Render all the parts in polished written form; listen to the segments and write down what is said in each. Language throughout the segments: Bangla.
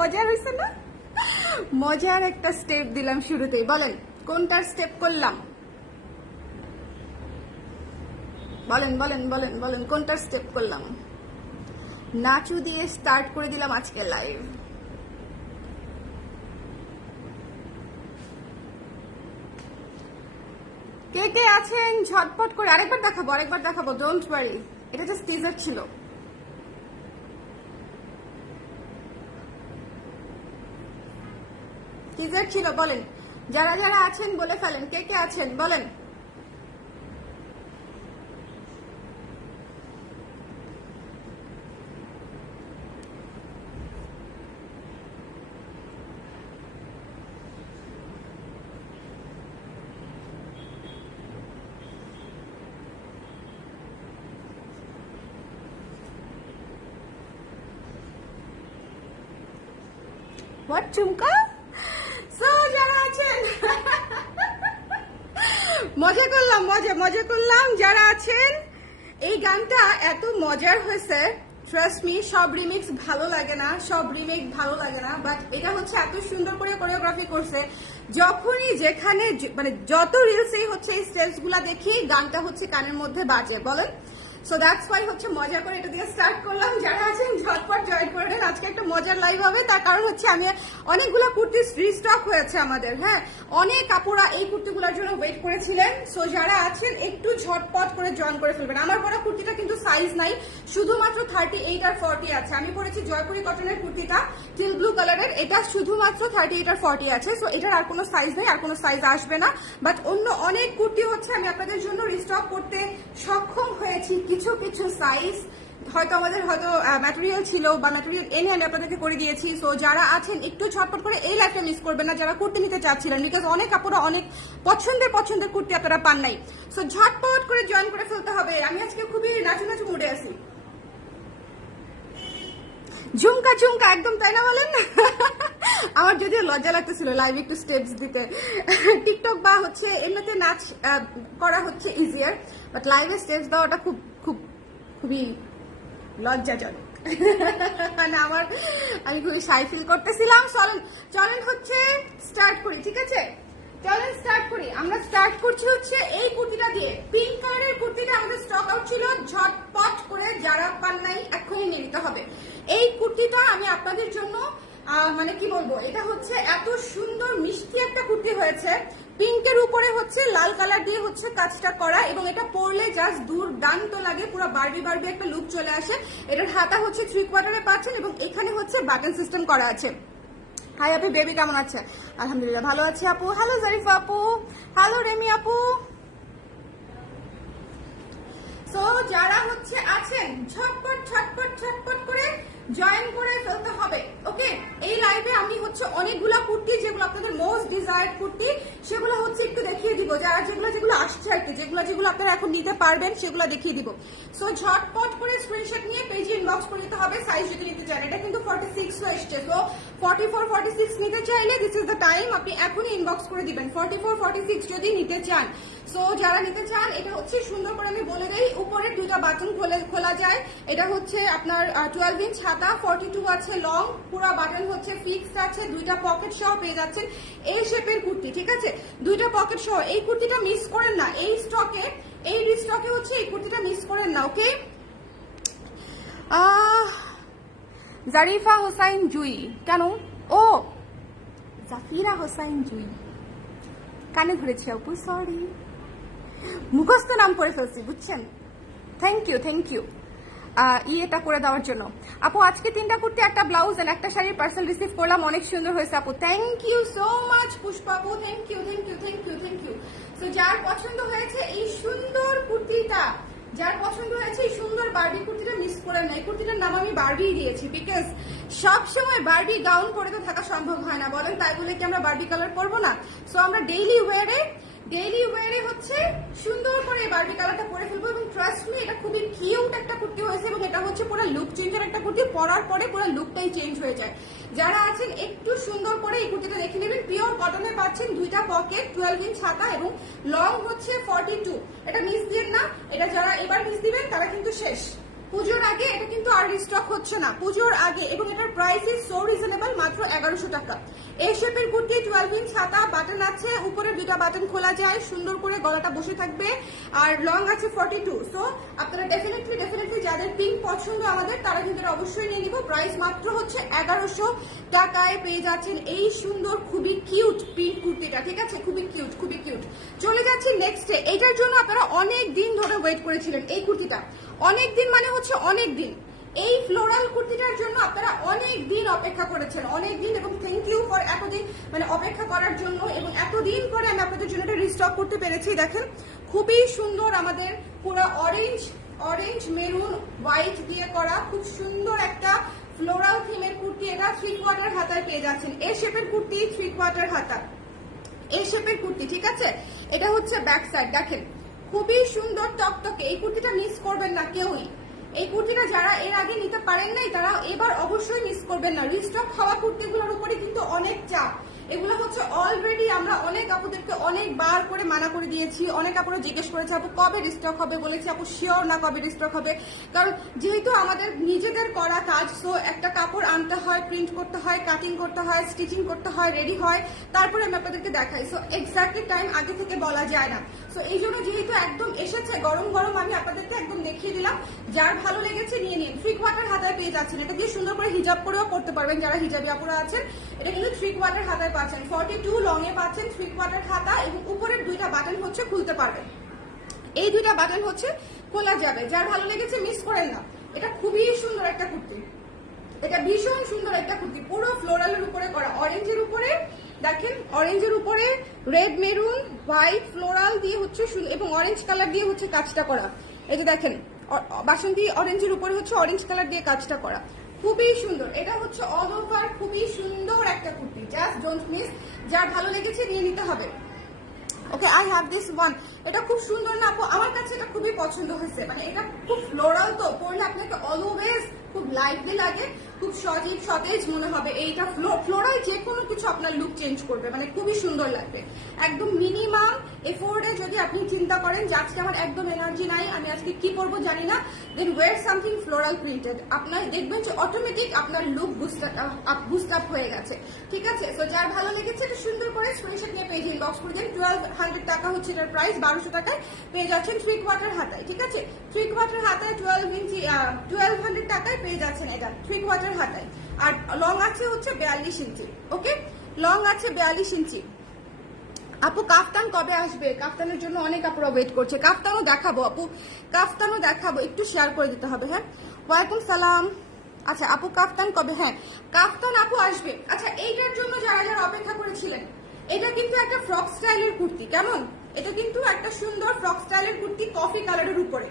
মজার হয়েছে না? মজার একটা স্টেপ দিলাম শুরুতেই। বলেন কোনটার স্টেপ করলাম? বলেন বলেন বলেন বলেন কোনটার স্টেপ করলাম? নাচু দিয়ে স্টার্ট করে দিলাম আজকে লাইভ। কে কে আছেন ঝটপট করে? আরেকবার দেখাবো, ডোন্ট ওয়ারি, এটা জাস্ট টিজার ছিল। টিজার ছিল, বলেন যারা যারা আছেন বলে ফেলেন, কে কে আছেন বলেন। হোয়াট চুমকা? সো যারা আছেন মজা করলাম যারা আছেন। এই গানটা এত মজার হয়েছে, ট্রাস্ট মি, সব রিমিক্স ভালো লাগে না, সব রিমেক ভালো লাগে না, বাট এটা হচ্ছে এত সুন্দর করে কোরিওগ্রাফি করছে। যখনই যেখানে মানে যত রিলসেই হচ্ছে এই স্টেপস গুলা দেখি, গানটা হচ্ছে কানের মধ্যে বাজে। বলেন, সো দ্যাটস ওয়াই হচ্ছে মজা করে এটা দিয়ে স্টার্ট করলাম। যারা আছেন ঝটপট জয়েন করে নেন, আজকে একটা মজার লাইভ হবে। তার কারণ হচ্ছে আমি অনেকগুলো কুর্তি রিস্টক হয়েছে আমাদের, হ্যাঁ, অনেক কাপড়া এই কুর্তিগুলোর জন্য ওয়েট করেছিলেন। সো যারা আছেন একটু ঝটপট করে জয়েন করে ফেলবেন। আমার পরা কুর্তিটা কিন্তু সাইজ নাই, শুধুমাত্র 38 আর 40 আছে। আমি পরেছি জয়পুরি কটনের কুর্তিটা, টিল ব্লু কালারের, এটা শুধুমাত্র 38 আর 40 আছে। সো এটার আর কোনো সাইজ নেই, আর কোনো সাইজ আসবে না। বাট অন্য অনেক কুর্তি হচ্ছে আমি আপনাদের জন্য রিস্টক করতে সক্ষম হয়েছি। কিছু কিছু সাইজ হয়তো আমাদের ম্যাটেরিয়াল ছিল বা ম্যাটেরিয়াল এনে আমি আপনাদেরকে করে দিয়েছি। সো যারা আছেন একটু ঝটপট করে এই লাইফটা মিস করবেন না, যারা কুর্তি নিতে চাচ্ছিলেন, বিকজ অনেক কাপড় অনেক পছন্দের কুর্তি আপনারা পান নাই। সো ঝটপট করে জয়েন করে ফেলতে হবে। আমি আজকে খুবই নাচু মুডে আছি। ঝুমকা একদম, তাই না বলেন? আমার যদিও লজ্জা লাগতেছিল লাইভ একটু স্টেপস দিতে। টিকটক বা হচ্ছে এমনিতে নাচ করা হচ্ছে ইজিয়ার, বাট লাইভে স্টেপস দেওয়াটা খুবই লজ্জাজনক। মানে আমি খুবই শাই ফিল করতেছিলাম। চলেন হচ্ছে স্টার্ট করি, ঠিক আছে? চলেন স্টার্ট করি। আমরা স্টার্ট করছি হচ্ছে এই কুর্তিটা দিয়ে। পিঙ্ক কালারের কুর্তিটা আমাদের স্টক আউট ছিল, ঝটপট করে যারা পান নাই এখনই নিয়ে নিতে হবে। এই কুর্তিটা আমি আপনাদের জন্য মানে কি বলবো, এটা হচ্ছে এত সুন্দর মিষ্টি একটা কুর্তি হয়েছে। পিঙ্কের উপরে হচ্ছে লাল কালার দিয়ে হচ্ছে কাজটা করা, এবং এটা পরলে জাস্ট দুর্দান্ত লাগে, পুরো বারবি একটা লুক চলে আসে। এটার হাতা হচ্ছে 3/4 পাচ্ছেন, এবং এখানে হচ্ছে বাটন সিস্টেম করা আছে। হাই আপু, বেবি কেমন আছে? আলহামদুলিল্লাহ ভালো আছি আপু। হ্যালো জারিফা আপু, হ্যালো রেমি আপু। সো যারা হচ্ছে আছেন ঝটপট করে জয়েন করে ফেলতে হবে, ওকে? এই লাইভে আমি হচ্ছে অনেকগুলা কুর্তি, যেগুলো আপনাদের মোস্ট ডিজায়ার্ড কুর্তি, সেগুলো হচ্ছে একটু দেখিয়ে দিব। যারা যেগুলো আসছে আর কি, যেগুলো আপনারা এখন নিতে পারবেন, সেগুলো দেখিয়ে দিব। সো ঝটপট করে স্ক্রিনশট নিয়ে পেজে ইনবক্স করে দিতে হবে সাইজ যদি নিতে চান। এটা কিন্তু 46 এসছে, সো 44 46 নিতে চাইলে দিস ইজ দ্য টাইম, আপনি এখনই ইনবক্স করে দিবেন 44 46 যদি নিতে চান। সো যারা নিতে চান, এটা হচ্ছে সুন্দর করে আমি বলে দেই, উপরের দুইটা বাটন খোলা যায়। এটা হচ্ছে আপনার 12 ইঞ্চ হাতা, 42 আছে লং, পুরো বাটন হচ্ছে ফিক্সড আছে, দুইটা পকেট সহ পেয়ে যাচ্ছেন। এই শেপের কুর্তি, ঠিক আছে, দুইটা পকেট সহ। এই কুর্তিটা মিস করেন না, এই রিস্টকে হচ্ছে এই কুর্তিটা মিস করেন না, ওকে? জারিফা হোসাইন জুই, কেন? ও জাফিরা হোসাইন জুই, কানে ধরেছি আপু, সরি, মুখস্থ নাম করে ফেলছি, বুঝছেন? থ্যাংক ইউ এটা করে দেওয়ার জন্য। আপু আজকে 3টা কুর্তি, একটা ব্লাউজ এন্ড একটা শাড়ির পার্সেল রিসিভ করলাম, অনেক সুন্দর হয়েছে আপু। Thank you so much Pushpa আপু, থ্যাংক ইউ। সো যার পছন্দ হয়েছে এই সুন্দর কুর্তিটা, যার পছন্দ হয়েছে এই সুন্দর বারবি কুর্তিটা, মিস করেন না। এই কুর্তিটার নাম আমি বারবি দিয়েছি, বিকজ সবসময় বারবি গাউন পরে তো থাকা সম্ভব হয় না, বলেন? তাই বলে কি আমরা বারবি কালার পরবো না? সো আমরা ডেইলি ওয়ারে হচ্ছে সুন্দর করে বারবি কালারটা পরে ফেলবো। এবং ট্রাস্ট মি, এটা খুবই কিউট একটা কুর্তি হয়েছে, এবং এটা হচ্ছে পুরো লুক চেঞ্জের একটা কুর্তি, পরার পরে পুরো লুকটাই চেঞ্জ হয়ে যায়। যারা আছেন একটু সুন্দর করে এই কুর্তিটা দেখে নেবেন। পিওর কটনে পাচ্ছেন, দুইটা পকেট, 12 ইঞ্চ হাতা, এবং লং হচ্ছে 42। এটা মিস দিন না, এটা যারা এবার মিস দিবেন তারা কিন্তু শেষ। পুজোর আগে এটা কিন্তু আর রিস্টক হচ্ছে না, পুজোর আগে। এবং এটার প্রাইস ইজ সো রিজনেবল, মাত্র 1100 টাকা। এই শেপের কুর্তি 12 ইঞ্চ হাতা, বাটন আছে, উপরে দুটা বাটন খোলা যায়, সুন্দর করে গলাটা বসে থাকবে, আর লং আছে 42। সো আপনারা ডেফিনেটলি যাদের পিঙ্ক পছন্দ আমাদের, তারা কিন্তু অবশ্যই নিয়ে নিব। প্রাইস মাত্র হচ্ছে 1100 টাকায় পেয়ে যাচ্ছেন এই সুন্দর খুবই কিউট পিঙ্ক কুর্তিটা, ঠিক আছে? খুবই কিউট। চলে যাচ্ছি নেক্সটে। এটার জন্য আপনারা অনেক দিন ধরে ওয়েট করেছিলেন এই কুর্তিটা, অনেক দিন মানে হচ্ছে অনেক দিন। এই ফ্লোরাল কুর্তিটার জন্য আপনারা অনেক দিন অপেক্ষা করেছেন, অনেক দিন, এবং থ্যাংক ইউ ফর এতদিন মানে অপেক্ষা করার জন্য। এবং এতদিন পরে আমি আপনাদের জন্য এটা রিস্টক করতে পেরেছি। দেখেন খুবই সুন্দর, আমাদের পুরো অরেঞ্জ মেরুন হোয়াইট দিয়ে করা খুব সুন্দর একটা ফ্লোরাল থিমের কুর্তি। এটা 3/4 হাতায় পেয়ে যাচ্ছেন। এই শেপের কুর্তি 3/4 হাতা, এই শেপের কুর্তি, ঠিক আছে? এটা হচ্ছে ব্যাক সাইড, দেখেন খুবই সুন্দর টকটকে। এই কুর্তিটা মিস করবেন না কেউই। এই কুর্তিটা যারা এর আগে নিতে পারেন নাই, তারা এবার অবশ্যই মিস করবেন না। রিস্টক হওয়া কুর্তিগুলোর উপরে কিন্তু অনেক চাপ। এগুলো হচ্ছে অলরেডি আমরা অনেক আপুদেরকে অনেকবার করে মানা করে দিয়েছি, অনেক আপুরা জিজ্ঞেস করেছে আপু কবে রিস্টক হবে, বলেছি আপু শিওর না কবে রিস্টক হবে। কারণ যেহেতু আমাদের নিজেদের করা কাজ, সো একটা কাপড় আনতে হয়, প্রিন্ট করতে হয়, কাটিং করতে হয়, স্টিচিং করতে হয়, রেডি হয়, তারপরে আমি আপনাদেরকে দেখাই। সো এক্স্যাক্টলি টাইম আগে থেকে বলা যায় না। সো এই জন্য যেহেতু একদম এসেছে গরম আমি আপনাদেরকে একদম দেখিয়ে দিলাম। যার ভালো লেগেছে নিয়ে নিন। 3/4 হাতায় পেয়ে যাচ্ছেন। এটা দিয়ে সুন্দর করে হিজাব করেও করতে পারবেন যারা হিজাবি আপুরা আছেন। এটা কিন্তু 3/4 হাতায় পাচ্ছেন, 42 লং এ পাচ্ছেন 3/4 হাতা, এবং উপরের দুইটা বাটন হচ্ছে খুলতে পারবেন। এই দুইটা বাটন হচ্ছে খোলা যাবে। যার ভালো লেগেছে মিস করেন না। এটা খুবই সুন্দর একটা কুর্তি, এটা ভীষণ সুন্দর একটা কুর্তি, পুরো ফ্লোরালের উপরে করা, অরেঞ্জের উপরে দেখেন, অরেঞ্জের উপরে রেড মেরুন হোয়াইট ফ্লোরাল দিয়ে হচ্ছে, এবং অরেঞ্জ কালার দিয়ে হচ্ছে কাজটা করা। এই যে দেখেন বাসন্তী অরেঞ্জের উপরে হচ্ছে অরেঞ্জ কালার দিয়ে কাজটা করা, খুবই সুন্দর। এটা হচ্ছে অল ওভার খুবই সুন্দর একটা কুর্তি, জাস্ট ডোন্ট মিস। যার ভালো লেগেছে নিয়ে নিতে হবে। ওকে, আই হ্যাভ দিস ওয়ান। এটা খুব সুন্দর না আপু? আমার কাছে এটা খুবই পছন্দ হয়েছে। মানে এটা খুব ফ্লোরাল, তো পরলে আপনাকে অলওয়েজ খুব লাইটলি লাগে, খুব সতেজ মনে হবে। এইটা ফ্লোরাল যে কোনো কিছু আপনার লুক চেঞ্জ করবে, মানে খুবই সুন্দর লাগবে। একদম মিনিমাম এফোর্টে যদি আপনি চিন্তা করেন যে আজকে আমার একদম এনার্জি নাই, আমি আজকে কি করবো জানি না, দেন ওয়্যার সামথিং ফ্লোরাল প্রিন্টেড, আপনার দেখবেন যে অটোমেটিক আপনার লুক বুস্ট আপ হয়ে গেছে, ঠিক আছে? তো যার ভালো লেগেছে এটা সুন্দর করে স্ক্রিনশট নিয়ে পেজ ইনবক্স করে দেন। 1200 টাকা হচ্ছে এটার প্রাইস, 1200 টাকায় পেয়ে যাচ্ছেন 3/4 হাতায়, ঠিক আছে? 3/4 হাতায় 1200 টাকায় পেয়ে যাচ্ছেন এটা 3/4 হাতায়। আর লং আছে হচ্ছে 42 ইঞ্চি। ওকে, লং আছে 42 ইঞ্চি। আপু কাফতান কবে আসবে? কাফতানের জন্য অনেক আপুরা ওয়েট করছে। কাফতানও দেখাবো আপু, কাফতানও দেখাবো, একটু শেয়ার করে দিতে হবে। হ্যাঁ, ওয়ালাইকুম সালাম। আচ্ছা আপু কাফতান কবে? হ্যাঁ কাফতান আপু আসবে। আচ্ছা এইটার জন্য যারা যারা অপেক্ষা করেছিলেন, এটা কিন্তু একটা ফ্রক স্টাইলের কুর্তি, কেমন? এটা কিন্তু একটা সুন্দর ফ্রক স্টাইলের কুর্তি, কফি কালারের উপরে।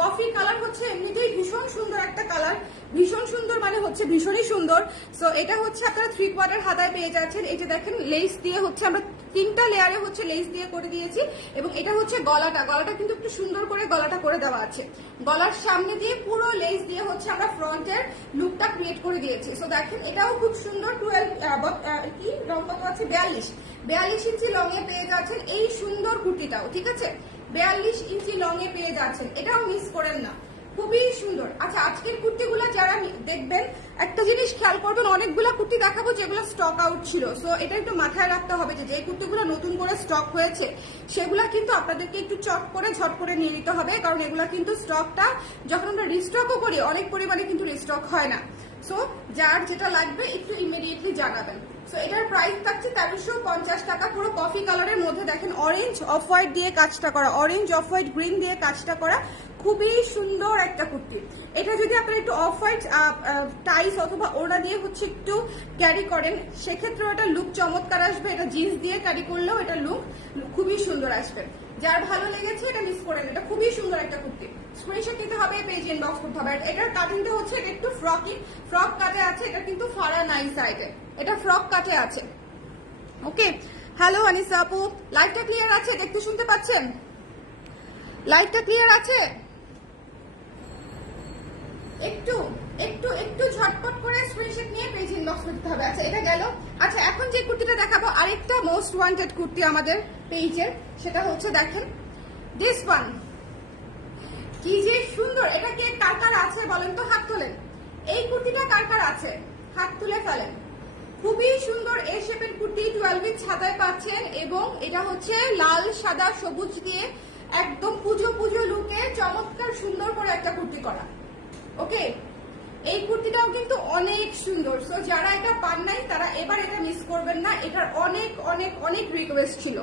কফি কালার হচ্ছে এমনিতেই ভীষণ সুন্দর একটা কালার, ভীষণ সুন্দর মানে হচ্ছে ভীষণই সুন্দর। সো এটা হচ্ছে আপনারা 3/4 হাতায় পেয়ে যাচ্ছেন। এই যে দেখেন লেস দিয়ে হচ্ছে আমরা 3টা লেয়ারে হচ্ছে লেস দিয়ে করে দিয়েছি, এবং এটা হচ্ছে গলাটা কিন্তু একটু সুন্দর করে গলাটা করে দেওয়া আছে। গলার সামনে দিয়ে পুরো লেস দিয়ে হচ্ছে আমরা ফ্রন্টের লুকটা ক্রিয়েট করে দিয়েছি। সো দেখেন এটাও খুব সুন্দর। 12 কি রং কত আছে? 42 ইঞ্চি লং এ পেয়ে যাচ্ছেন এই সুন্দর কুর্তিটাও, ঠিক আছে? 42 ইঞ্চি লং এ পেয়ে যাচ্ছেন, এটাও মিস করেন না, খুবই সুন্দর। আচ্ছা আজকের কুর্তিগুলো যারা দেখবেন একটা জিনিস খেয়াল করবেন, অনেকগুলো কুর্তি দেখাবো যেগুলো স্টক আউট ছিল। সো এটা একটু মাথায় রাখতে হবে যে কুর্তিগুলো নতুন করে স্টক হয়েছে সেগুলো কিন্তু আপনাদেরকে একটু ঝট করে নিয়ে নিতে হবে, কারণ এগুলো কিন্তু স্টকটা যখন আমরা রিস্টকও করি অনেক পরিমাণে কিন্তু রিস্টক হয় না। সো যার যেটা লাগবে একটু ইমিডিয়েটলি জানাবেন। সো এটার প্রাইস থাকছে 1350 টাকা। পুরো কফি কালারের মধ্যে দেখেন অরেঞ্জ অফ হোয়াইট দিয়ে কাজটা করা, অরেঞ্জ অফ হোয়াইট গ্রিন দিয়ে কাজটা করা, খুবই সুন্দর একটা কুর্তি। এটা যদি আপনারা একটু অফ হোয়াইট টাইস অথবা ওড়না দিয়ে হচ্ছে একটু ক্যারি করেন, সেক্ষেত্রেও এটা লুক চমৎকার আসবে। এটা জিন্স দিয়ে ক্যারি করলেও এটা লুক খুবই সুন্দর আসবে। যার ভালো লেগেছে এটা মিস করেন, এটা খুবই সুন্দর একটা কুর্তি। স্ক্রিনশট নিতে হবে, পেজ ইনবক্স করতে হবে। এটার কাটিংটা হচ্ছে এটা একটু ফ্রক কাটে আছে, এটা কিন্তু ফাড়া নাই সাইডে, এটা ফ্রক কাটে আছে। ওকে, হ্যালো আনিসা আপু, লাইভটা ক্লিয়ার আছে? দেখতে শুনতে পাচ্ছেন? লাইভটা ক্লিয়ার আছে? একটু একটু একটু ঝটপট করে স্ক্রিনশট নিয়ে পেজ ইনবক্স করতে হবে। আচ্ছা এটা গেল। আচ্ছা এখন যে কুর্তিটা দেখাবো আরেকটা মোস্ট ওয়ান্টেড কুর্তি আমাদের পেজের, সেটা হচ্ছে দেখেন দিস ওয়ান কি যে সুন্দর, এটা কে কার কার আছে বলেন তো, হাত তোলেন। এই কুর্তিটা কার কার আছে, হাত তুলে ফেলেন। খুবই সুন্দর এ শেপের কুর্তি, 12 ইঞ্চ হাতায় পাচ্ছেন এবং এটা হচ্ছে লাল সাদা সবুজ দিয়ে একদম পুজো পুজো লুকে চমৎকার সুন্দর করে একটা কুর্তি করা। ওকে, এই কুর্তিটাও কিন্তু অনেক সুন্দর। সো যারা এটা পান নাই তারা এবার এটা মিস করবেন না। এটার অনেক অনেক অনেক রিকোয়েস্ট ছিল,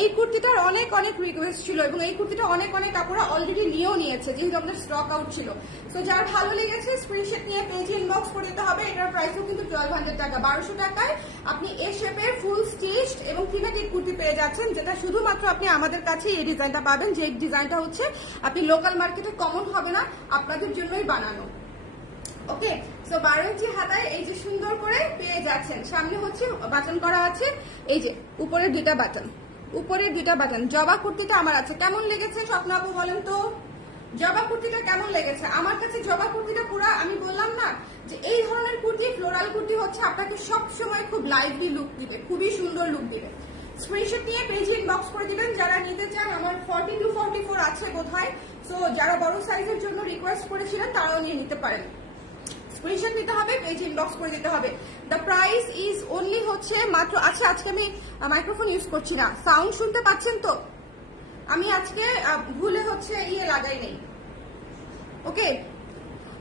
এই কুর্তিটার অনেক অনেক রিকোয়েস্ট ছিল এবং এই কুর্তিটা অনেক অনেক কাপড়া অলরেডি নিয়েও নিয়েছে যেহেতু আমাদের স্টক আউট ছিল। সো যার ভালো লেগেছে স্ক্রিনশট নিয়ে পেজে ইনবক্স করে দিতে হবে। এটার প্রাইসও কিন্তু 1200 টাকা। 1200 টাকায় আপনি এ শেপের ফুল স্টিচড এবং থিমেটিক কুর্তি পেয়ে যাচ্ছেন, যেটা শুধুমাত্র আপনি আমাদের কাছে এই ডিজাইনটা পাবেন, যে ডিজাইনটা হচ্ছে আপনি লোকাল মার্কেটে কমন হবে না, আপনাদের জন্যই বানানো। ওকে, সো 12 ইঞ্চি হাতায় এই যে সুন্দর করে পেয়ে যাচ্ছেন। সামনে হচ্ছে বাটন করা আছে, এই যে উপরের দুইটা বাটন, উপরের দুইটা বাটন। জবা কুর্তিটা আমার আছে, কেমন লেগেছে স্বপ্ন আপু বলেন তো? জবা কুর্তিটা কেমন লেগেছে? আমার কাছে জবা কুর্তিটা পুরো, আমি বললাম না যে এই ধরনের কুর্তি, ফ্লোরাল কুর্তি হচ্ছে আপনাকে সব সময় খুব লাইভলি লুক দিবে, খুবই সুন্দর লুক দিবে। স্ক্রিনশট নিয়ে পেজে ইনবক্স করে দিবেন যারা নিতে চান। আমার 40 to 44 আছে বোধহয়। সো যারা বড় সাইজের জন্য রিকোয়েস্ট করেছিলেন তারাও নিয়ে নিতে পারেন। স্ক্রিনশট নিতে হবে, পেজে ইনবক্স করে দিতে হবে। দ্য প্রাইস ইজ অনলি হচ্ছে মাত্র, আচ্ছা আজকে আমি মাইক্রোফোন ইউজ করছি না, সাউন্ড শুনতে পাচ্ছেন তো? আমি আজকে ভুলে হচ্ছে লাগাই নেই। ওকে,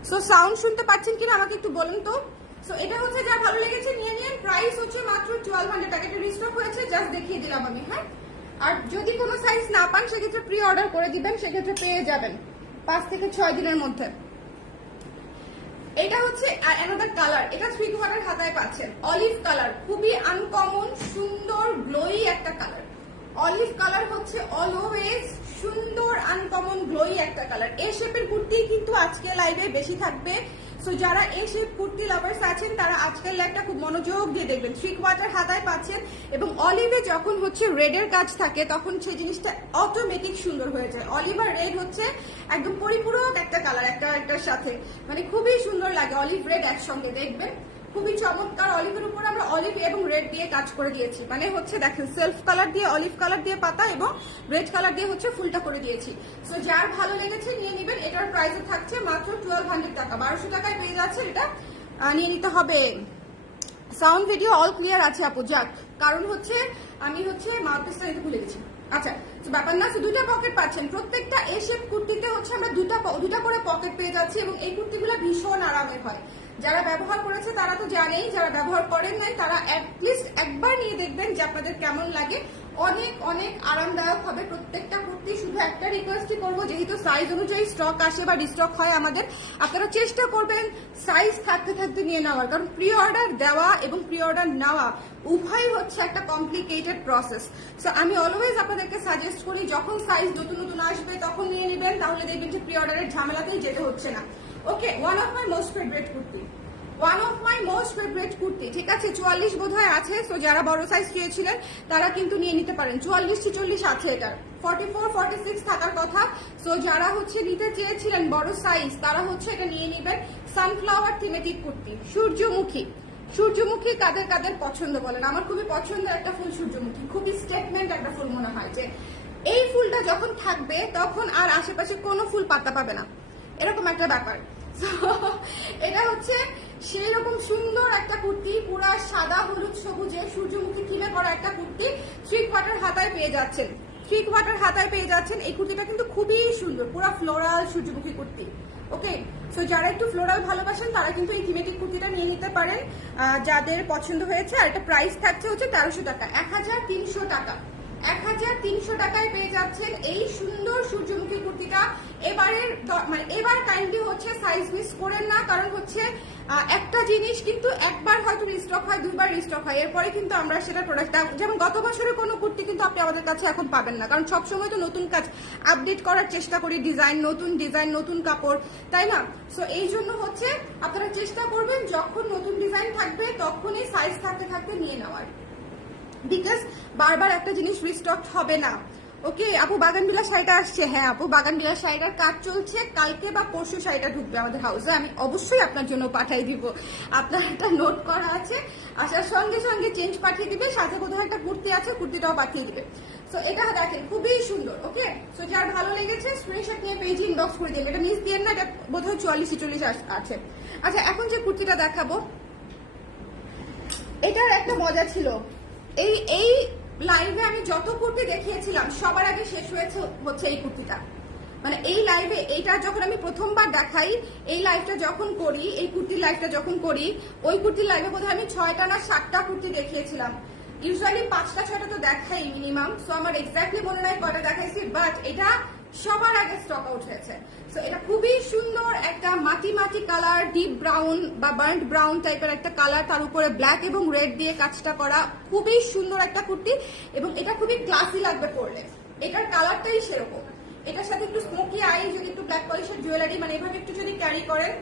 সো সাউন্ড শুনতে পাচ্ছেন কিনা আমাকে একটু বলুন তো। সো এটা হচ্ছে যা ভালো লেগেছে নিয়ে নিন। প্রাইস হচ্ছে মাত্র 1200 টাকা। এটা রিস্টক হয়েছে, জাস্ট দেখিয়ে দিলাম আমি। হ্যাঁ, আর যদি কোনো সাইজ না পান সেক্ষেত্রে প্রি অর্ডার করে দিবেন, সেক্ষেত্রে পেয়ে যাবেন 5 থেকে 6 দিনের মধ্যে। এটা হচ্ছে অ্যানাদার কালার, এটা 3 কোয়ার্টার হাতায় পাচ্ছেন। অলিভ কালার, খুবই আনকমন সুন্দর গ্লোই একটা কালার। অলিভ কালার হচ্ছে অলওয়েজ সুন্দর আনকমন গ্লোই একটা কালার। এই শেপের কুর্তি কিন্তু আজকে লাইভে বেশি থাকবে। সো যারা এই শেপ কুর্তি লাভার্স আছেন তারা আজকের লাইভটা খুব মনোযোগ দিয়ে দেখবেন। 3 কোয়ার্টার হাতায় পাচ্ছেন এবং অলিভে যখন হচ্ছে রেডের কাজ থাকে তখন সেই জিনিসটা অটোমেটিক সুন্দর হয়ে যায়। অলিভ আর রেড হচ্ছে একদম পরিপূরক একটা কালার, একটার সাথে, মানে খুবই সুন্দর লাগে অলিভ রেড একসঙ্গে, দেখবেন খুবই চমৎকার। অলিভের উপর আমরা অলিভ এবং রেড দিয়ে কাজ করে দিয়েছি, মানে হচ্ছে দেখেন সেলফ কালার দিয়ে, অলিভ কালার দিয়ে পাতা এবং রেড কালার দিয়ে হচ্ছে ফুলটা করে দিয়েছি। সো যার ভালো লেগেছে নিয়ে নেবেন। এটার প্রাইস থাকছে মাত্র 1200 টাকা। 1200 টাকায় পেয়ে যাচ্ছে, এটা নিয়ে নিতে হবে। সাউন্ড ভিডিও অল ক্লিয়ার আছে আপু, যাক, কারণ হচ্ছে আমি হচ্ছে মাউথপিসটা নিতে ভুলে গেছি। আচ্ছা, তো ব্যাপার না, দুইটা পকেট পাচ্ছেন প্রত্যেকটা এ শেপ কুর্তিতে হচ্ছে আমরা দুটা করে পকেট পেয়ে যাচ্ছি এবং এই কুর্তিগুলো ভীষণ আরামের হয়। যারা ব্যবহার করেছে তারা তো জানেই, যারা ব্যবহার করেন নাই তারা অ্যাটলিস্ট একবার নিয়ে দেখবেন যে আপনাদের কেমন লাগে। অনেক অনেক আরামদায়ক হবে প্রত্যেকটা কুর্তি। শুধু একটা রিকোয়েস্টই করবো, যেহেতু সাইজ অনুযায়ী স্টক আসে বা রিস্টক হয় আমাদের, আপনারা চেষ্টা করবেন সাইজ থাকতে থাকতে নিয়ে নেওয়ার, কারণ প্রি অর্ডার দেওয়া এবং প্রি অর্ডার নেওয়া উভয় হচ্ছে একটা কমপ্লিকেটেড প্রসেস। সো আমি অলওয়েজ আপনাদেরকে সাজেস্ট করি যখন সাইজ নতুন নতুন আসবে তখন নিয়ে নেবেন, তাহলে দেখবেন যে প্রি অর্ডারের ঝামেলাতেই যেতে হচ্ছে না। Okay, one of my most favourite kurti, one of my most favourite kurti. ঠিক আছে, 44 বোধহয় আছে। সো যারা বড় সাইজ চেয়েছিলেন তারা কিন্তু নিয়ে নিতে পারেন। 44-46 আছে, এটার 44-46 থাকার কথা। সো যারা হচ্ছে নিতে চেয়েছিলেন বড় সাইজ তারা হচ্ছে এটা নিয়ে নেবেন। সানফ্লাওয়ার থিমেটিক কুর্তি, সূর্যমুখী। সূর্যমুখী কাদের কাদের পছন্দ বলেন? আমার খুবই পছন্দের একটা ফুল সূর্যমুখী, খুবই স্টেটমেন্ট একটা ফুল মনে হয় যে এই ফুলটা যখন থাকবে তখন আর আশেপাশে কোনো ফুল পাতা পাবে না, এরকম একটা ব্যাপার। এটা হচ্ছে সেই রকম সুন্দর একটা কুর্তি, পুরা সাদা হলুদ সবুজে সূর্যমুখী থিমে করা একটা কুর্তি। 3 কোয়ার্টার হাতায় পেয়ে যাচ্ছেন, 3 কোয়ার্টার হাতায় পেয়ে যাচ্ছেন। এই কুর্তিটা কিন্তু খুবই সুন্দর, পুরা ফ্লোরাল সূর্যমুখী কুর্তি। ওকে, সো যারা একটু ফ্লোরাল ভালোবাসেন তারা কিন্তু এই থিমেটিক কুর্তিটা নিয়ে নিতে পারেন যাদের পছন্দ হয়েছে। আর এটা প্রাইস থাকছে হচ্ছে 1300 টাকা, 1300 টাকা। 1300 টাকায় পেয়ে যাচ্ছেন এই সুন্দর সূর্যমুখী কুর্তিটা। এবার কাইন্ডলি হচ্ছে সাইজ মিস করেন না, কারণ হচ্ছে একটা জিনিস কিন্তু একবার হয়তো রিস্টক হয়, দুইবার রিস্টক হয়, এরপরে কিন্তু আমরা সেটা প্রোডাক্ট, যেমন গত বছরের কোনো কুর্তি কিন্তু আপনি আমাদের কাছে এখন পাবেন না, কারণ সবসময় তো নতুন কাজ আপডেট করার চেষ্টা করি, ডিজাইন, নতুন কাপড়, তাই না? সো এই জন্য হচ্ছে আপনারা চেষ্টা করবেন যখন নতুন ডিজাইন থাকবে তখনই সাইজ থাকতে থাকতে নিয়ে নেওয়ার, বিকজ বারবার একটা জিনিস রিস্টক হবে না। ওকে আপু, বাগানবিলাস শাড়িটা আসছে। হ্যাঁ আপু, বাগানবিলাস শাড়িটার কাজ চলছে, কালকে বা পরশু শাড়িটা ঢুকবে আমাদের হাউসে, আমি অবশ্যই আপনার জন্য পাঠিয়ে দিব। আপনার একটা নোট করা আছে, আসার সঙ্গে সঙ্গে চেঞ্জ পাঠিয়ে দিবে, সাথে বোধহয় একটা কুর্তি আছে, কুর্তিটাও পাঠিয়ে দিবে। সো এটা দেখেন খুবই সুন্দর। ওকে, সো যার ভালো লেগেছে স্ক্রিনশট নিয়ে পেজে ইনবক্স করে দিন। এটা মিস দিয়ে না, এটা বোধহয় 44-46 আছে। আচ্ছা, এখন যে কুর্তিটা দেখাবো এটার একটা মজা ছিল। এই লাইভে আমি যত কুর্তি দেখিয়েছিলাম সবার আগে শেষ হয়েছে হচ্ছে এই কুর্তিটা। মানে এই লাইভে এইটা যখন আমি প্রথমবার দেখাই, এই লাইভটা যখন করি, এই কুর্তির লাইভটা যখন করি, ওই কুর্তির লাইভে বোধহয় আমি 6টা না 7টা কুর্তি দেখিয়েছিলাম। ইউজুয়ালি 5টা-6টা তো দেখাই মিনিমাম। সো আমার এক্স্যাক্টলি মনে নাই কটা দেখাইছি, বাট এটা সবার আগে স্টক আউট হয়েছে। সো এটা খুবই সুন্দর একটা মাটি মাটি কালার, ডিপ ব্রাউন বা বার্ন্ট ব্রাউন টাইপের একটা কালার, তার উপরে ব্ল্যাক এবং রেড দিয়ে কাজটা করা, খুবই সুন্দর একটা কুর্তি এবং এটা খুবই ক্লাসি লাগবে পরলে। এটার কালারটাই সেরকম। এটার সাথে একটু স্মোকি আই, যদি একটু ব্ল্যাক পলিশের জুয়েলারি মানে এভাবে একটু যদি ক্যারি করেন,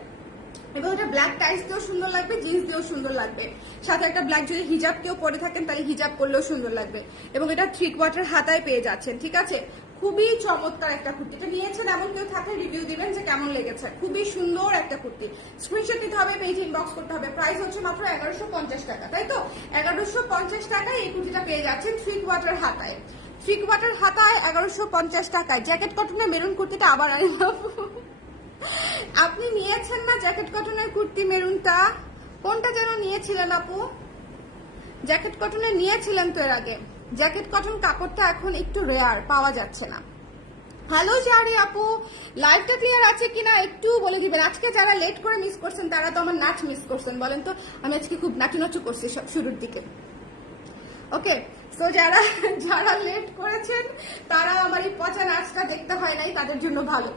এবং এটা ব্ল্যাক টাইস দিয়েও সুন্দর লাগবে, জিন্স দিয়েও সুন্দর লাগবে। সাথে একটা ব্ল্যাক যদি হিজাব কেউ পরে থাকেন তাহলে হিজাব করলেও সুন্দর লাগবে। এবং এটা 3/4 হাতায় পেয়ে যাচ্ছেন, ঠিক আছে। খুবই চমৎকার একটা কুর্তি। এটা নিয়েছেন এমন কেউ থাকলে রিভিউ দিবেন যে কেমন লেগেছে। খুবই সুন্দর একটা কুর্তি। স্ক্রিনশট নিতে হবে, পেজ ইনবক্স করতে হবে। প্রাইস হচ্ছে মাত্র 1150 টাকা, তাই তো? 1150 টাকায় এই কুর্তিটা পেয়ে যাচ্ছেন 3/4 হাতায়। 3/4 হাতায় 1150 টাকায় জ্যাকেট কটনের মেরুন কুর্তিটা আবার আনলাম। আপনি নিয়েছেন না জ্যাকেট কটনের কুর্তি মেরুনটা? কোনটা যেন নিয়েছিলেন আপু? জ্যাকেট কটনের নিয়েছিলেন তো এর আগে। জ্যাকেট কটন কাপড়টা এখন একটু রেয়ার, পাওয়া যাচ্ছে না। হ্যালো জারি আপু, লাইভটা ক্লিয়ার আছে কিনা একটু বলে দিবেন। আজকে যারা লেট করে মিস করছেন তারা তো আমার নাচ মিস করছেন। বলেন তো, আমি আজকে খুব নাচু করছি সব শুরুর দিকে। ওকে, সো যারা যারা লেট করেছেন তারা আমার এই পচা নাচটা দেখতে হয় নাই, তাদের জন্য ভালো।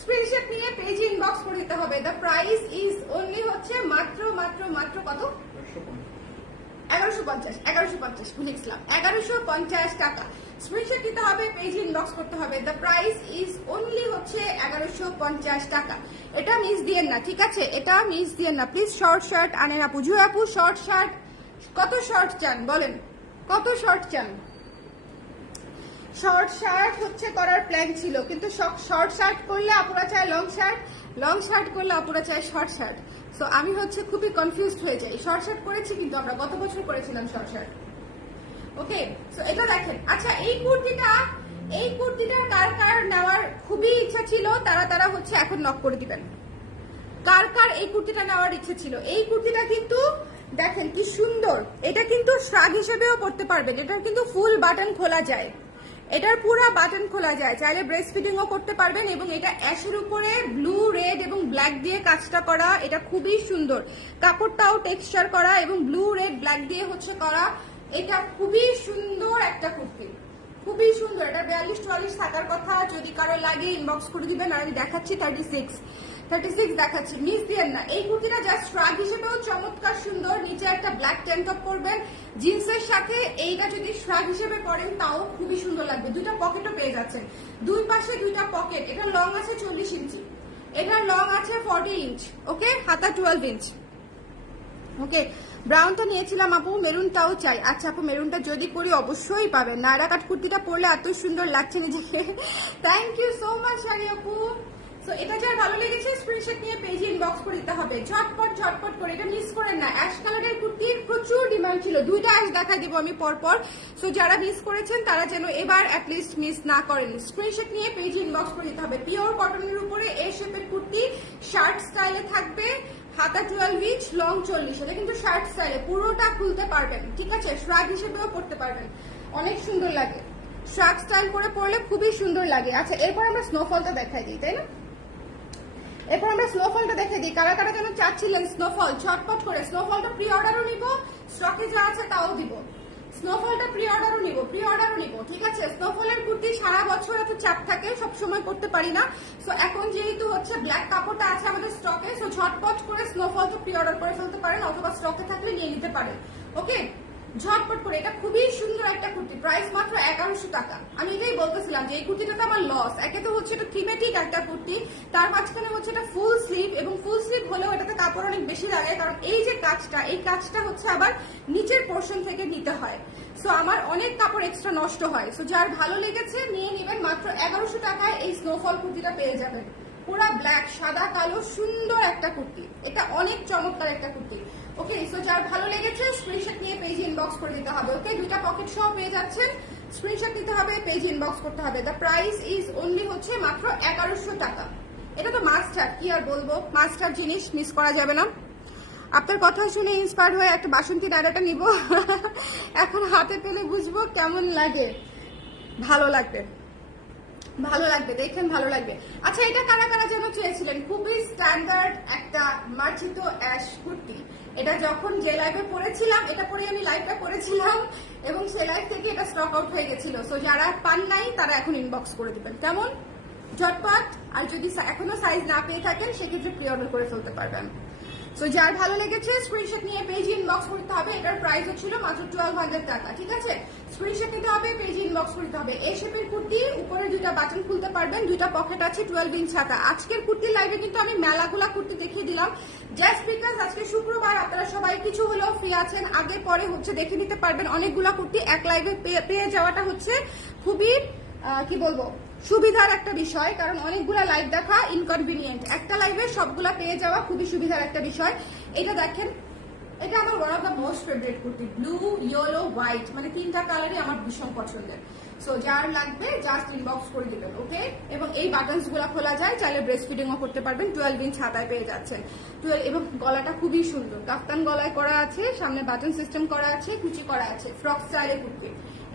স্ক্রিনশট নিয়ে পেজ ইনবক্স করে দিতে হবে। দ্য প্রাইস ইজ অনলি হচ্ছে মাত্র মাত্র মাত্র কত? 1150 ভুলে গেছিলাম, 1150 টাকা। স্ক্রিনশট দিতে হবে, পেজ ইনবক্স করতে হবে। দ্য প্রাইস ইজ অনলি হচ্ছে 1150 টাকা। এটা মিস দিয়েন না, ঠিক আছে? এটা মিস দিয়েন না প্লিজ। শর্ট শার্ট আনেন আপু। জু আপু শর্ট শার্ট কত শর্ট চান বলেন, কত শর্ট চান? শর্ট শার্ট হচ্ছে করার প্ল্যান ছিল, কিন্তু শর্ট শার্ট করলে আপুরা চায় লং শার্ট, লং শার্ট করলে আপুরা চায় শর্ট শার্ট। সো আমি হচ্ছে খুবই কনফিউজড হয়ে যাই। শর্ট শার্ট করেছি কিন্তু আমরা গত বছর করেছিলাম শর্ট শার্ট। ওকে, সো এটা দেখেন। আচ্ছা, এই কুর্তিটার কার কার নেওয়ার খুবই ইচ্ছা ছিল তারা হচ্ছে এখন নক করে দিবেন। কার কার এই কুর্তিটা নেওয়ার ইচ্ছে ছিল? এই কুর্তিটা কিন্তু দেখেন কি সুন্দর। এটা কিন্তু শ্রাগ হিসেবেও পরতে পারবেন। এটার কিন্তু ফুল বাটন খোলা যায়, এটার পুরো বাটন খোলা যায়, চাইলে ব্রেস্ট ফিডিংও করতে পারবেন। এবং এটা অ্যাশের উপরে ব্লু, রেড এবং ব্ল্যাক দিয়ে কাজটা করা। এটা খুবই সুন্দর, কাপড়টাও টেক্সচার করা এবং ব্লু, রেড, ব্ল্যাক দিয়ে হচ্ছে করা। এটা খুবই সুন্দর একটা কুর্তি, খুবই সুন্দর। এটা 42-44 থাকার কথা। যদি কারো লাগে ইনবক্স করে দিবেন। আর আমি দেখাচ্ছি 36 দেখাচ্ছি, মিস দিয়েন না। এই কুর্তিটা জাস্ট শ্রাগ হিসেবেও চমৎকার সুন্দর। নিচে একটা ব্ল্যাক ট্যাঙ্ক টপ পরবেন জিন্সের সাথে। এইটা যদি শ্রাগ হিসেবে পরেন তাও খুবই সুন্দর লাগবে। দুইটা পকেটও পেয়ে যাচ্ছেন, দুই পাশে দুইটা পকেট। এটা লং আছে 40 ইঞ্চি, এটার লং আছে 40 ইঞ্চ। ওকে, হাতা 12 ইঞ্চ। ওকে, ব্রাউনটা নিয়েছিলাম আপু, মেরুনটাও চাই। আচ্ছা আপু, মেরুনটা যদি করি অবশ্যই পাবেন। নায়রা কাট কুর্তিটা পরলে এত সুন্দর লাগছে নিজেকে। Thank you so much sari আপু। সো এটা যার ভালো লেগেছে স্ক্রিনশট নিয়ে পেজে ইনবক্স করে দিতে হবে ঝটপট করে। এটা মিস করেন না। অ্যাশ কালারের কুর্তির প্রচুর ডিমান্ড ছিল, দুইটা অ্যাশ দেখা দিব আমি পরপর। সো যারা মিস করেছেন তারা যেন এবার অ্যাটলিস্ট মিস না করেন। স্ক্রিনশট নিয়ে পেজে ইনবক্স করে দিতে হবে। পিওর কটনের উপরে এ শেপের কুর্তি, শার্ট স্টাইলে থাকবে, হাতা 12 ইঞ্চ, লং 40। এটা কিন্তু শার্ট স্টাইলে পুরোটা খুলতে পারবেন, ঠিক আছে? শ্রাগ হিসেবেও পড়তে পারবেন, অনেক সুন্দর লাগে। শ্রাগ স্টাইল করে পরলে খুবই সুন্দর লাগে। আচ্ছা, এরপর আমরা স্নোফলটা দেখাই দিই, তাই না? এরপর আমরা স্নোফলটা দেখে দিই। কারা কারা যেন চাচ্ছিলেন স্নোফল, ঝটপট করে। স্নোফলটা প্রি অর্ডারও নিব, স্টকে যা আছে তাও দিব। স্নোফলটা প্রি অর্ডারও নিব, ঠিক আছে? স্নোফলের কুর্তি সারা বছর এত চাপ থাকে, সবসময় করতে পারি না। সো এখন যেহেতু হচ্ছে ব্ল্যাক কাপড়টা আছে আমাদের স্টকে, সো ঝটপট করে স্নোফলটা প্রি অর্ডার করে ফেলতে পারেন, অথবা স্টকে থাকলে নিয়ে নিতে পারেন। ওকে, ঝটপট করে। এটা খুবই সুন্দর একটা কুর্তি, প্রাইস মাত্র 1100 টাকা। আমি এটাই বলতেছিলাম যে এই কুর্তিটাতে আমার লস। একে তো হচ্ছে এটা থিমেটিক একটা কুর্তি, তার মাঝখানে হচ্ছে এটা ফুল স্লিভ, এবং ফুল স্লিভ হলেও এটাতে কাপড় অনেক বেশি লাগে, কারণ এই যে কাজটা, এই কাজটা হচ্ছে আবার নিচের পোর্শন থেকে নিতে হয়। সো আমার অনেক কাপড় এক্সট্রা নষ্ট হয়। সো যার ভালো লেগেছে নিয়ে নেবেন। মাত্র 1100 টাকায় এই স্নোফল কুর্তিটা পেয়ে যাবেন। পুরা ব্ল্যাক, সাদা কালো সুন্দর একটা কুর্তি। এটা অনেক চমৎকার একটা কুর্তি। ওকে, সো যার ভালো লেগেছে স্ক্রিনশট নিয়ে পেজে ইনবক্স করে দিতে হবে। ওকে, দুইটা পকেট সহ পেয়ে যাচ্ছেন। স্ক্রিনশট নিতে হবে, পেজ ইনবক্স করতে হবে। দ্য প্রাইস ইজ অনলি হচ্ছে মাত্র 1100 টাকা। এটা তো মাস্টার, কি আর বলবো, মাস্টার জিনিস, মিস করা যাবে না। আপনার কথা শুনে ইন্সপায়ার হয়ে একটা বাসন্তী নাড়াটা নিব। এখন হাতে পেলে বুঝবো কেমন লাগে। ভালো লাগবে, ভালো লাগবে, দেখেন ভালো লাগবে। আচ্ছা, এটা কারা কারা যেন চেয়েছিলেন? খুবই স্ট্যান্ডার্ড একটা মার্জিত অ্যাশ কুর্তি। এটা যখন যে লাইভে পরেছিলাম, এটা পরে আমি লাইভটা করেছিলাম এবং সে লাইভ থেকে এটা স্টক আউট হয়ে গেছিল। সো যারা পান নাই তারা এখন ইনবক্স করে দিবেন, কেমন ঝটপট। আর যদি এখনো সাইজ না পেয়ে থাকেন সেক্ষেত্রে প্রি অর্ডার করে ফেলতে পারবেন। সো যার ভালো লেগেছে স্ক্রিনশট নিয়ে পেজ ইনবক্স করতে হবে। এটার প্রাইস ছিল মাত্র 1200 টাকা, ঠিক আছে? স্ক্রিনশট নিতে হবে, পেজ ইনবক্স করতে হবে। এই শেপের কুর্তি, উপরে দুইটা বাটন খুলতে পারবেন, দুইটা পকেট আছে, 12 ইঞ্চ হাতা। আজকের কুর্তির লাইভে কিন্তু আমি মেলাগুলা কুর্তি দেখিয়ে দিলাম, জাস্ট বিকজ আজকে শুক্রবার, আপনারা সবাই কিছু হলেও ফ্রি আছেন, আগে পরে হচ্ছে দেখে নিতে পারবেন। অনেকগুলা কুর্তি এক লাইভে পেয়ে যাওয়াটা হচ্ছে খুবই কি বলবো, সুবিধার একটা বিষয়, কারণ অনেকগুলা লাইভ দেখা ইনকনভিনিয়েন্ট, একটা লাইভে সবগুলা পেয়ে যাওয়া খুবই সুবিধার একটা বিষয়। এটা দেখেন, এটা আমার one of the most favourite kurti, blue, yellow, white, মানে তিনটা কালারই আমার ভীষণ পছন্দের। সো যার লাগবে জাস্ট ইনবক্স করে দিবেন, ওকে? এবং এই বাটনস গুলা খোলা যায়, চাইলে ব্রেস্ট ফিডিংও করতে পারবেন। 12 ইঞ্চ হাতায় পেয়ে যাচ্ছেন 12, এবং গলাটা খুবই সুন্দর, কাফতান গলায় করা আছে, সামনে বাটন সিস্টেম করা আছে, কুচি করা আছে, ফ্রক স্টাইলের কুর্তি।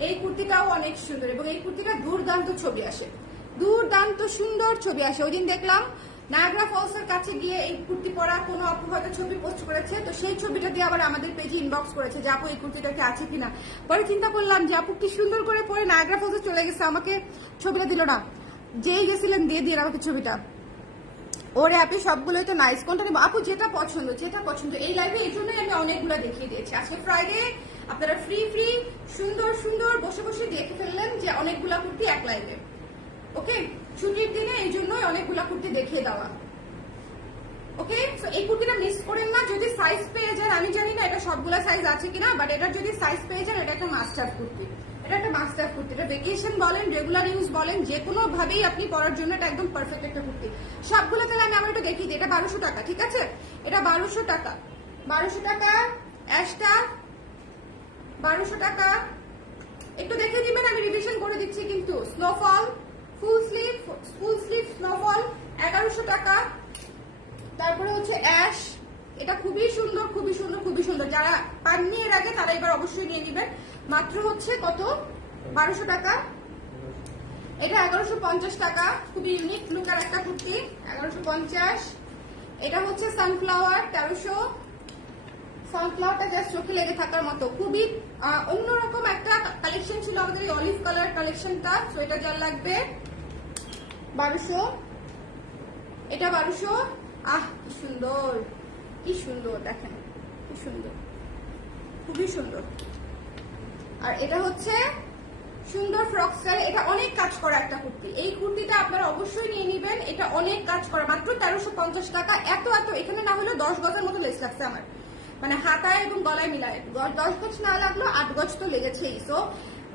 এই কুর্তিটাও অনেক সুন্দর এবং এই কুর্তিটা দুর্দান্ত ছবি আসে, দুর্দান্ত সুন্দর ছবি আসে। ওই দিন দেখলাম নায়াগ্রা ফলসের কাছে গিয়ে এই কুর্তি পরা কোনো আপু হয়তো ছবি পোস্ট করেছে, তো সেই ছবিটা দিয়ে আবার আমাদের পেজে ইনবক্স করেছে যে আপু এই কুর্তিটা কি আছে কিনা। পরে চিন্তা করলাম যে আপু কি সুন্দর করে পরে নায়াগ্রা ফলসে চলে গেছে, আমাকে ছবিটা দিল না, যেই গেছিলেন দিয়ে দিয়ে আমাকে ছবিটা। ওরে আপনি সবগুলোই তো নাইস, কোনটা নেবো আপু? যেটা পছন্দ, যেটা পছন্দ। এই লাইভে এই জন্যই আমি অনেকগুলো দেখিয়ে দিয়েছি। আজকে ফ্রাইডে, আপনারা ফ্রি ফ্রি সুন্দর সুন্দর বসে বসে দেখে ফেললেন যে অনেকগুলা কুর্তি এক লাইভে, ওকে? ছুটির দিনে এই জন্যই অনেকগুলা কুর্তি দেখিয়ে দেওয়া, ওকে? সো এই কুর্তিটা মিস করেন না। যদি সাইজ পেয়ে যান, আমি জানি না এটা সবগুলা সাইজ আছে কিনা, বাট এটার যদি সাইজ পেয়ে যান, এটা একটা মাস্টার কুর্তি, এটা একটা মাস্টার কুর্তি। এটা ভেকেশন বলেন, রেগুলার ইউজ বলেন, যে কোনো ভাবেই আপনি পরার জন্য এটা একদম পারফেক্ট একটা কুর্তি। সবগুলো তাহলে আমি আমার এটা দেখিয়ে দিই। এটা 1200 টাকা, ঠিক আছে? এটা 1200 টাকা, 1200 টাকা। অ্যাশটা 1200 টাকা। একটু দেখে দিবেন, আমি রিভিশন করে দিচ্ছি কিন্তু। স্নোফল ফুল স্লিভ স্নোফল 1100 টাকা। তারপরে হচ্ছে অ্যাশ, এটা খুবই সুন্দর, খুবই সুন্দর, খুবই সুন্দর। যারা পাননি এর আগে তারা এবার অবশ্যই নিয়ে নেবেন। মাত্র হচ্ছে কত? 1200 টাকা। এটা 1150 টাকা, খুবই ইউনিক লুকের একটা কুর্তি, 1150। এটা হচ্ছে সানফ্লাওয়ার 1300। সানফ্লাওয়ারটা জাস্ট চোখে লেগে থাকার মতো, খুবই অন্যরকম একটা কালেকশন ছিল আমাদের এই অলিভ কালার কালেকশনটা। সো এটা যার লাগবে 1200। এটা 1200। আহ কি সুন্দর, কি সুন্দর, দেখেন কি সুন্দর, খুবই সুন্দর। আর এটা হচ্ছে সুন্দর ফ্রক স্টাইল, এটা অনেক কাজ করা একটা কুর্তি। এই কুর্তিটা আপনারা অবশ্যই নিয়ে নেবেন, এটা অনেক কাজ করা, মাত্র 1350 টাকা। এত এখানে না হলেও 10 গজের মতো লেস লাগছে আমার, মানে হাতায় এবং গলায় মিলায় 10 গজ না লাগলো 8 গজ তো লেগেছেই। সো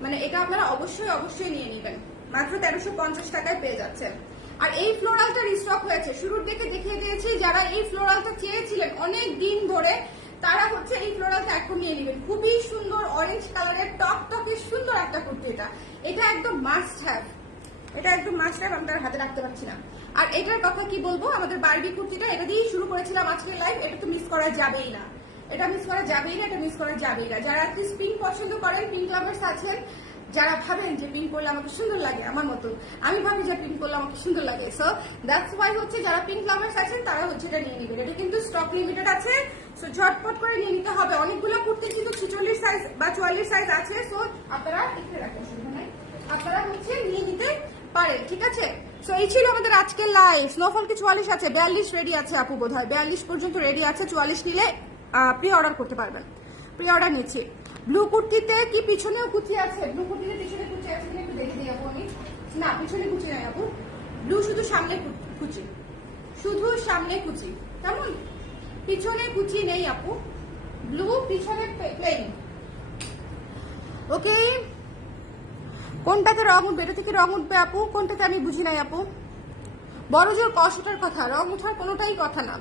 মানে এটা আপনারা অবশ্যই অবশ্যই নিয়ে নেবেন, মাত্র 1350 টাকায় পেয়ে যাচ্ছেন। আর এই ফ্লোরালটা রিস্টক হয়েছে, শুরুর দিকে দেখিয়ে দিয়েছি, যারা এই ফ্লোরালটা চেয়েছিলেন অনেক দিন ধরে তারা হচ্ছে এই ফ্লোরালটা এখন নিয়ে নেবেন। খুবই সুন্দর অরেঞ্জ কালারের টকটকে সুন্দর একটা কুর্তি। এটা একদম মাস্ট হ্যাভ, এটা একদম মাস্ট হ্যাভ, আমি তার হাতে রাখতে পারছি না। আর এটার কথা কি বলবো, আমাদের বারবি কুর্তিটা, এটা দিয়েই শুরু করেছিলাম আজকের লাইভ, এটা তো মিস করা যাবেই না, এটা মিস করা যাবেই না, এটা মিস করা যাবেই না। যারা পিঙ্ক পছন্দ করেন, পিঙ্ক লাভার্স আছেন, যারা ভাবেন যে পিঙ্ক করলে আমাকে সুন্দর লাগে, আমার মতো আমি ভাবি যে পিঙ্ক করলে আমাকে সুন্দর লাগে, সো দ্যাটস ওয়াই হচ্ছে যারা পিঙ্ক লাভার্স আছেন তারা হচ্ছে এটা নিয়ে নেবেন। এটা কিন্তু স্টক লিমিটেড আছে, সো ঝটপট করে নিয়ে নিতে হবে। অনেকগুলো কুর্তি কিন্তু 46 সাইজ বা 44 সাইজ আছে, সো আপনারা লিখে রাখেন, আপনারা হচ্ছে নিয়ে নিতে পারেন, ঠিক আছে? সো এই ছিল আমাদের আজকের লাইভ। স্নোফল কি 44 আছে? 42 রেডি আছে আপু, বোধ হয় 42 পর্যন্ত রেডি আছে। 44 নিলে প্রি অর্ডার করতে পারবেন, প্রি অর্ডার নিচ্ছি। ব্লু কুর্তিতে কি পিছনেও কুচি আছে? ব্লু কুর্তিতে পিছনে কুচি আছে কিনা একটু দেখে দিই আপু আমি। না, পিছনে কুচি নাই আপু, ব্লু শুধু সামনে কুচি, শুধু সামনে কুচি, কেমন? পিছনে কুচি নেই আপু, ব্লু পিছনে প্লেন, ওকে? কোনটাতে রং উঠবে? এটা থেকে রং উঠবে আপু, কোনটাতে আমি বুঝি নাই আপু। বড় জোর কষ্টটার কথা, রং উঠার কোনোটাই কথা না।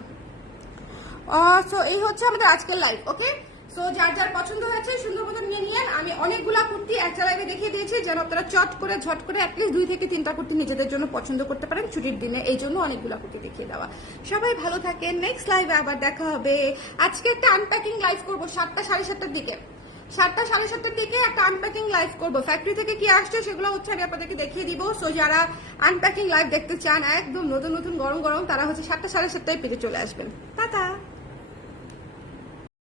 সো এই হচ্ছে আমাদের আজকের লাইভ, ওকে? সো যার যার পছন্দ হয়েছে সুন্দর মতো নিয়ে নিয়েন। আমি অনেকগুলা কুর্তি একটা লাইভে দেখিয়ে দিয়েছি যেন আপনারা ঝট করে অ্যাটলিস্ট 2 থেকে 3টা কুর্তি নিজেদের জন্য পছন্দ করতে পারেন ছুটির দিনে, এই জন্য অনেকগুলা কুর্তি দেখিয়ে দেওয়া। সবাই ভালো থাকেন, নেক্সট লাইভে আবার দেখা হবে। আজকে একটা আনপ্যাকিং লাইভ করবো 7টা সাড়ে 7টার দিকে, 7টা সাড়ে 7টার দিকে একটা আনপ্যাকিং লাইভ করবো। ফ্যাক্টরি থেকে কি আসছে সেগুলো হচ্ছে আমি আপনাদেরকে দেখিয়ে দিব। সো যারা আনপ্যাকিং লাইভ দেখতে চান একদম নতুন নতুন গরম গরম, তারা হচ্ছে 7টা সাড়ে 7টায় পেতে চলে আসবেন। টাটা।